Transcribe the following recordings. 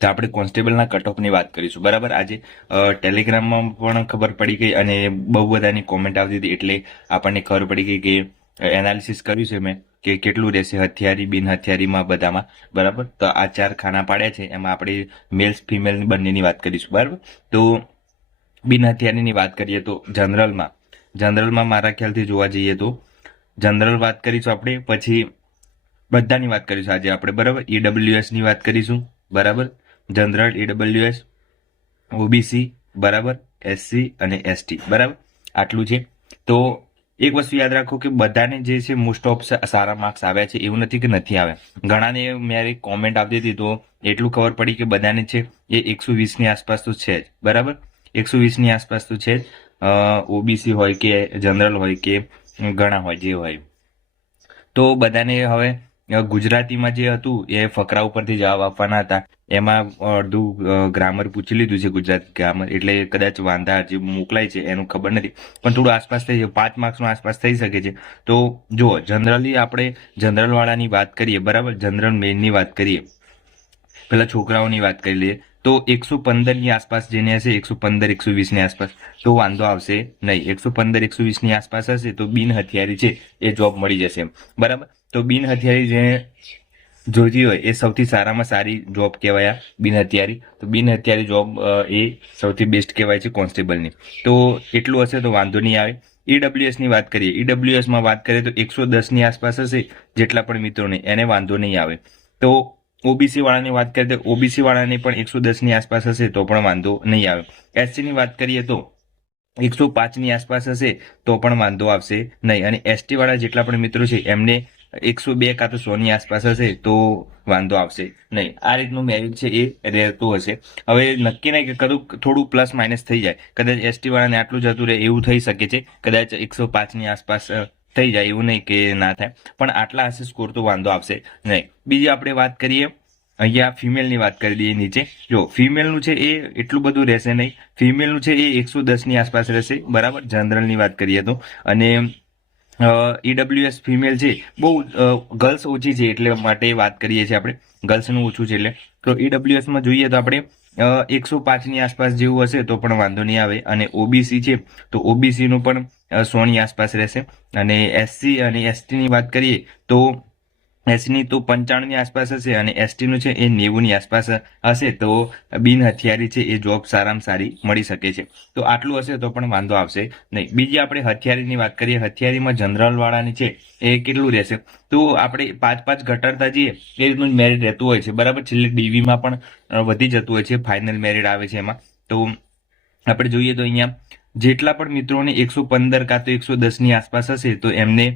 તો આપણે કોન્સ્ટેબલના કટ ઓફની વાત કરીશું. બરાબર, આજે ટેલિગ્રામમાં પણ ખબર પડી ગઈ અને બહુ બધાની કોમેન્ટ આવતી હતી, એટલે આપણને ખબર પડી ગઈ કે એનાલિસિસ કર્યું છે મેં કે કેટલું રહેશે હથિયારી બિન હથિયારીમાં બધામાં. બરાબર, તો આ 4 ખાના પાડ્યા છે, એમાં આપણે મેલ્સ ફિમેલ બંનેની વાત કરીશું. બરાબર, તો બિન હથિયારીની વાત કરીએ તો જનરલમાં મારા ખ્યાલથી જોવા જઈએ તો જનરલ વાત કરીશું આપણે, પછી બધાની વાત કરીશું આજે આપણે. બરાબર, ઈડબ્લ્યુએસ ની વાત કરીશું. બરાબર, જનરલ, ઈડબ્લ્યુએસ, ઓબીસી, બરાબર, એસસી અને એસટી. બરાબર, આટલું છે. તો એક વસ્તુ યાદ રાખો કે બધાને જે છે મોસ્ટ ઓફ સારા માર્ક્સ આવ્યા છે, એવું નથી કે નથી આવ્યા. ઘણાને મારી કોમેન્ટ આવતી હતી તો એટલું ખબર પડી કે બધાને છે એ 120ની આસપાસ તો છે જ. બરાબર, 120ની આસપાસ તો છે જ. ઓબીસી હોય કે જનરલ હોય કે ઘણા હોય જે હોય, તો બધાને હવે ગુજરાતીમાં જે હતું એ ફકરા ઉપરથી જવાબ આપવાના હતા. એમાં અડધું ગ્રામર પૂછી લીધું છે, ગુજરાતી ગ્રામર, એટલે કદાચ વાંધા જે મોકલાય છે એનું ખબર નથી, પણ થોડું આસપાસ થઈ જાય, 5 માર્ક્સનો આસપાસ થઈ શકે છે. તો જુઓ, જનરલી આપણે જનરલ વાળાની વાત કરીએ. બરાબર, જનરલ મેઇનની વાત કરીએ, પેલા છોકરાઓની વાત કરી લઈએ, તો 115ની આસપાસ જેને હશે, 115 120ની આસપાસ, તો વાંધો આવશે નહીં. 115 120ની આસપાસ હશે તો બિન હથિયારી છે એ જોબ મળી જશે. બરાબર, તો બિન હથિયારી જેને જોઈતી હોય એ સૌથી સારામાં સારી જોબ કહેવાય બિન હથિયારી. તો બિન હથિયારી જોબ એ સૌથી બેસ્ટ કહેવાય છે કોન્સ્ટેબલની. તો એટલું હશે તો વાંધો નહીં આવે. ઈડબ્લ્યુએસ ની વાત કરીએ, ઈડબ્લ્યુએસમાં વાત કરીએ તો 110ની આસપાસ હશે જેટલા પણ મિત્રોને, એને વાંધો નહીં આવે. તો ઓબીસી વાળાની વાત કરીએ તો ઓબીસી વાળાને પણ 110ની આસપાસ હશે તો પણ વાંધો નહીં આવે. એસસી ની વાત કરીએ તો 105ની આસપાસ હશે તો પણ વાંધો આવશે નહીં. અને એસટી વાળા જેટલા પણ મિત્રો છે એમને 102 કાં તો 100ની આસપાસ હશે તો વાંધો આવશે નહીં. આ રીતનું મેરિટ છે એ રહેતું હશે. હવે નક્કી નહીં કે કદું થોડું પ્લસ માઇનસ થઈ જાય, કદાચ એસટી વાળાને આટલું જતું રહે એવું થઈ શકે છે, કદાચ 105ની આસપાસ થઈ જાય, એવું નહીં કે ના થાય, પણ આટલા હશે સ્કોર તો વાંધો આવશે નહીં. બીજી આપણે વાત કરીએ, અહીંયા ફિમેલની વાત કરી દઈએ નીચે. જો ફિમેલનું છે એ એટલું બધું રહેશે નહીં, ફિમેલનું છે એ 110ની આસપાસ રહેશે. બરાબર, જનરલની વાત કરીએ તો. અને ઈડબ્લ્યુએસ ફિમેલ છે, બહુ ગર્લ્સ ઓછી છે એટલે માટે વાત કરીએ છીએ આપણે, ગર્લ્સનું ઓછું છે એટલે. તો ઈડબ્લ્યુએસમાં જોઈએ તો આપણે 105ની આસપાસ જેવું હશે તો પણ વાંધો નહીં આવે. અને ઓબીસી છે તો ઓબીસીનું પણ 100ની આસપાસ રહેશે. અને એસસી અને એસટીની વાત કરીએ તો એસની તો 95ની આસપાસ હશે અને એસટીનું છે એ 90ની આસપાસ હશે. તો બિન હથિયારી છે એ જોબ સારામાં સારી મળી શકે છે. તો આટલું હશે તો પણ વાંધો આવશે નહીં. બીજી આપણે હથિયારીની વાત કરીએ, હથિયારીમાં જનરલ વાળાની છે એ કેટલું રહેશે, તો આપણે 5 ઘટાડતા જઈએ એ રીતનું જ મેરિટ રહેતું હોય છે. બરાબર, છેલ્લે ડીવીમાં પણ વધી જતું હોય છે, ફાઇનલ મેરિટ આવે છે એમાં. તો આપણે જોઈએ તો અહીંયા જેટલા પણ મિત્રોને 115 કાં તો 110ની આસપાસ હશે તો એમને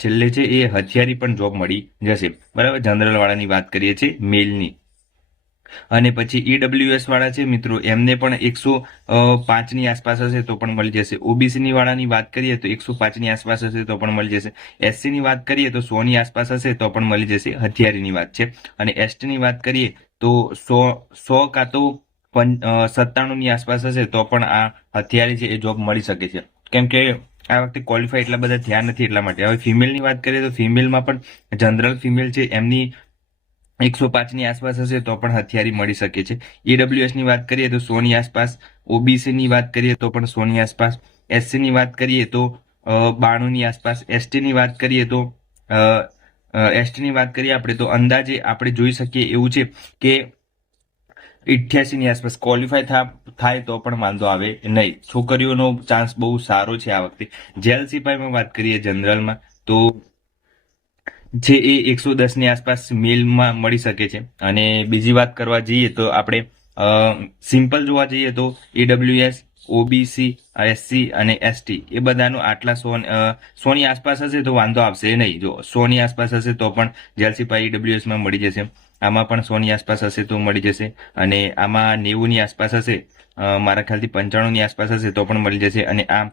છેલ્લે છે એ હથિયારી પણ જોબ મળી જશે. બરાબર, જનરલ વાળાની વાત કરીએ છીએ મેલની. અને પછી ઈડબ્લ્યુએસ વાળા છે મિત્રો, એમને પણ 105ની આસપાસ હશે તો પણ મળી જશે. ઓબીસી વાળાની વાત કરીએ તો 105ની આસપાસ હશે તો પણ મળી જશે. એસસી ની વાત કરીએ તો 100ની આસપાસ હશે તો પણ મળી જશે, હથિયારીની વાત છે. અને એસટીની વાત કરીએ તો 100 કાં તો 97ની આસપાસ હશે તો પણ આ હથિયારી છે એ જોબ મળી શકે છે. કેમ કે આ વખતે ક્વોલિફાય એટલા બધા ધ્યાન નથી એટલા માટે. હવે ફિમેલની વાત કરીએ તો ફિમેલમાં પણ જનરલ ફિમેલ છે એમની 105ની આસપાસ હશે તો પણ હથિયારી મળી શકે છે. ઈડબ્લ્યુએસ ની વાત કરીએ તો 100ની આસપાસ, ઓબીસી ની વાત કરીએ તો પણ 100ની આસપાસ, એસસી ની વાત કરીએ તો 92ની આસપાસ, એસટી ની વાત કરીએ તો એસટી ની વાત કરીએ આપણે તો અંદાજે આપણે જોઈ શકીએ એવું છે કે 88ની આસપાસ ક્વોલિફાય થાય તો પણ વાંધો આવે નહીં. છોકરીઓનો ચાન્સ બહુ સારો છે આ વખતે. જેલ સિપાહીમાં વાત કરીએ જનરલમાં તો જે એ 110ની આસપાસ મેલમાં મળી શકે છે. અને બીજી વાત કરવા જઈએ તો આપણે સિમ્પલ જોવા જઈએ તો ઈડબ્લ્યુએસ, ઓબીસી, એસસી અને એસટી એ બધાનું આટલા 100ની આસપાસ હશે તો વાંધો આવશે નહીં. જો 100ની આસપાસ હશે તો પણ જેલ સિપાહી ઈડબ્લ્યુએસમાં મળી જશે. આમાં પણ 100ની આસપાસ હશે તો મળી જશે. અને આમાં 90ની આસપાસ હશે, મારા ખ્યાલથી 95ની આસપાસ હશે તો પણ મળી જશે. અને આ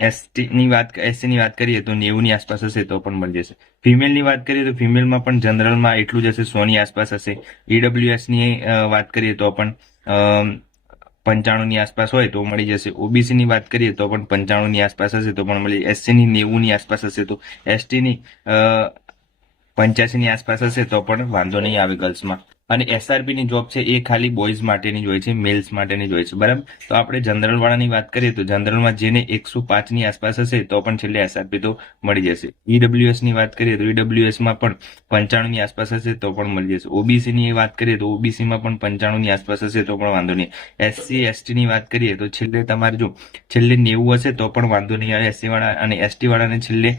એસસીની વાત કરીએ તો 90ની આસપાસ હશે તો પણ મળી જશે. ફિમેલની વાત કરીએ તો ફિમેલમાં પણ જનરલમાં એટલું જ હશે, 100ની આસપાસ હશે. ઈડબ્લ્યુએસની વાત કરીએ તો પણ 95ની આસપાસ હોય તો મળી જશે. ઓબીસીની વાત કરીએ તો પણ 95ની આસપાસ હશે તો પણ મળી. એસસીની 90ની આસપાસ હશે તો એસટીની 85ની આસપાસ હશે તો પણ વાંધો નહીં આવે ગર્લ્સમાં. અને એસઆરપી ની જોબ છે એ ખાલી બોયઝ માટેની જ હોય છે, મેલ્સ માટેની જ હોય છે, બરાબર. તો આપણે જનરલ વાળાની વાત કરીએ તો જનરલમાં જેને 105 ની આસપાસ હશે તો પણ છેલ્લે એસઆરપી તો મળી જશે. ઈડબ્લ્યુએસ ની વાત કરીએ તો ઈડબ્લ્યુએસ માં પણ 95 ની આસપાસ હશે તો પણ મળી જશે. ઓબીસી ની વાત કરીએ તો ઓબીસી માં પણ 95 ની આસપાસ હશે તો પણ વાંધો નહીં. એસસી એસટી ની વાત કરીએ તો છેલ્લે તમારે જો છેલ્લે 90 હશે તો પણ વાંધો નહીં આવે. એસસી વાળા અને એસટી વાળાને છેલ્લે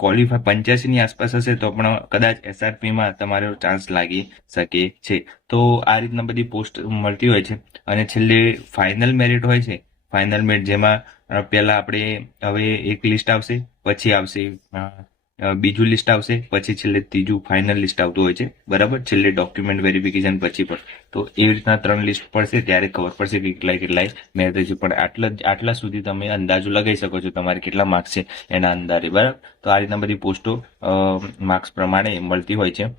ક્વોલિફાય 85 ની આસપાસ હશે તો પણ કદાચ એસઆરપી માં તમારો ચાન્સ લાગી શકે છે. તો આ રીતના બધી પોસ્ટ મળતી હોય છે. અને છેલ્લે ફાઇનલ મેરિટ હોય છે. ફાઇનલ મેરિટ જેમાં પહેલા આપણે હવે એક લિસ્ટ આવશે, પછી આવશે બીજું લિસ્ટ આવશે, પછી છેલ્લે ત્રીજું ફાઇનલ લિસ્ટ આવતું હોય છે, બરાબર. છેલ્લે ડોક્યુમેન્ટ વેરિફિકેશન પછી પણ. તો એવી રીતના 3 લિસ્ટ પડશે ત્યારે ખબર પડશે કે કેટલાય મેરિટ છે. પણ આટલા સુધી તમે અંદાજો લગાવી શકો છો તમારે કેટલા માર્ક્સ છે એના અંદાજે, બરાબર. તો આ રીતના બધી પોસ્ટો માર્ક્સ પ્રમાણે મળતી હોય છે.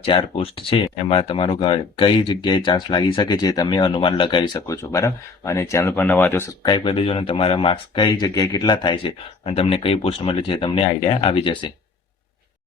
4 પોસ્ટ છે એમાં તમારો કઈ જગ્યાએ ચાન્સ લાગી શકે છે તમે અનુમાન લગાવી શકો છો, બરાબર. અને ચેનલ પર નવા તો સબસ્ક્રાઇબ કરી દેજો અને તમારા માર્ક્સ કઈ જગ્યાએ કેટલા થાય છે અને તમને કઈ પોસ્ટ મળે છે તમને આઈડિયા આવી જશે.